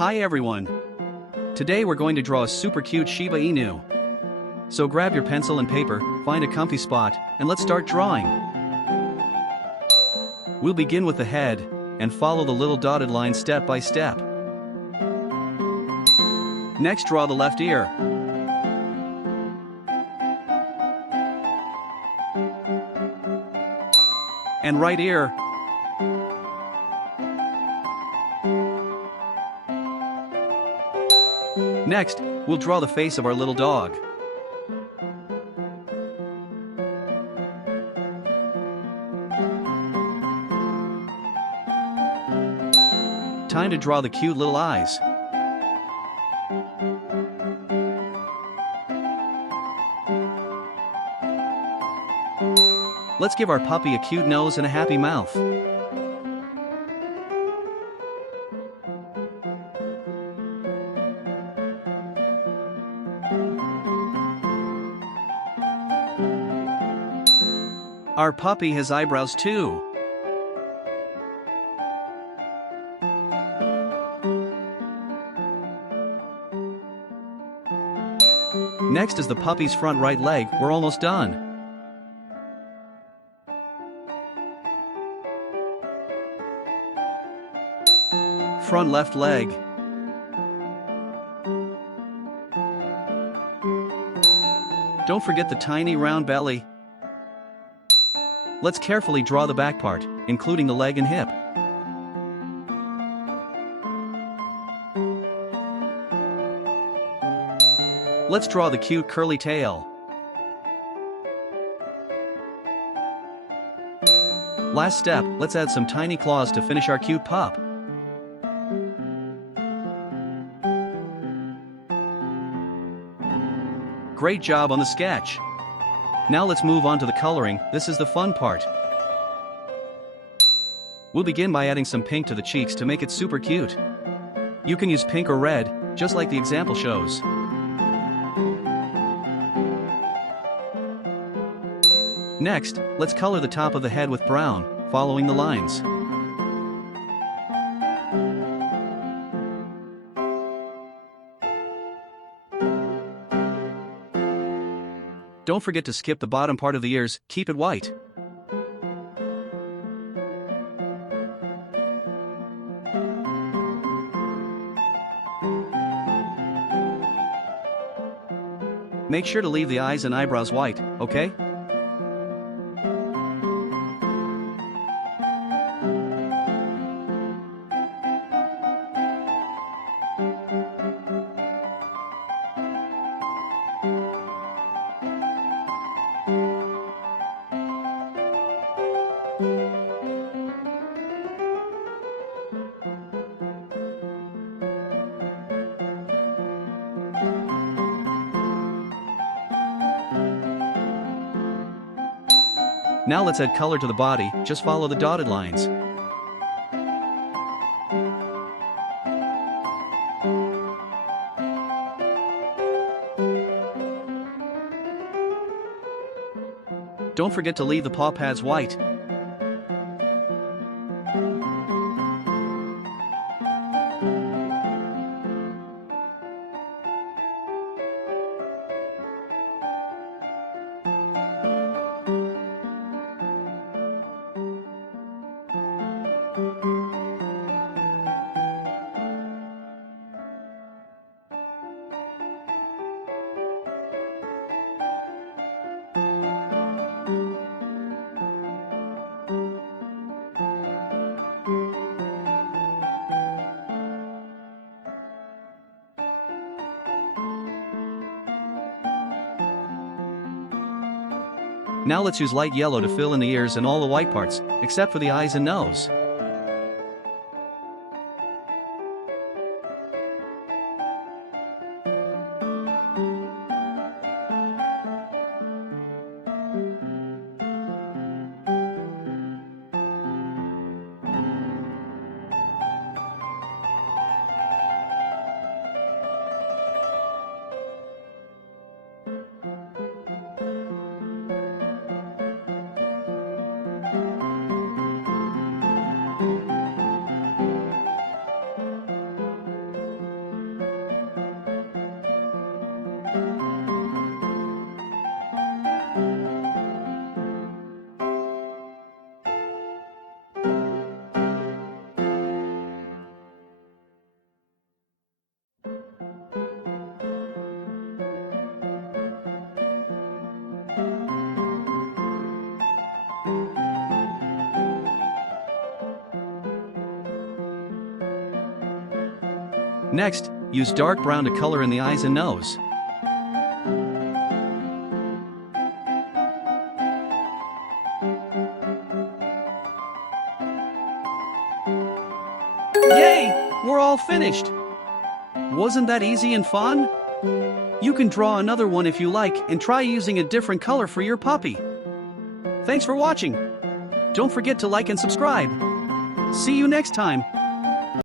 Hi everyone! Today we're going to draw a super cute Shiba Inu. So grab your pencil and paper, find a comfy spot, and let's start drawing. We'll begin with the head, and follow the little dotted line step by step. Next, draw the left ear. And right ear. Next, we'll draw the face of our little dog. Time to draw the cute little eyes. Let's give our puppy a cute nose and a happy mouth. Our puppy has eyebrows too. Next is the puppy's front right leg. We're almost done. Front left leg. Don't forget the tiny round belly. Let's carefully draw the back part, including the leg and hip. Let's draw the cute curly tail. Last step, let's add some tiny claws to finish our cute pup. Great job on the sketch. Now let's move on to the coloring. This is the fun part. We'll begin by adding some pink to the cheeks to make it super cute. You can use pink or red, just like the example shows. Next, let's color the top of the head with brown, following the lines. Don't forget to skip the bottom part of the ears, keep it white. Make sure to leave the eyes and eyebrows white, okay? Now let's add color to the body, just follow the dotted lines. Don't forget to leave the paw pads white. Now let's use light yellow to fill in the ears and all the white parts, except for the eyes and nose. Next, use dark brown to color in the eyes and nose. Yay! We're all finished! Wasn't that easy and fun? You can draw another one if you like and try using a different color for your puppy. Thanks for watching. Don't forget to like and subscribe. See you next time.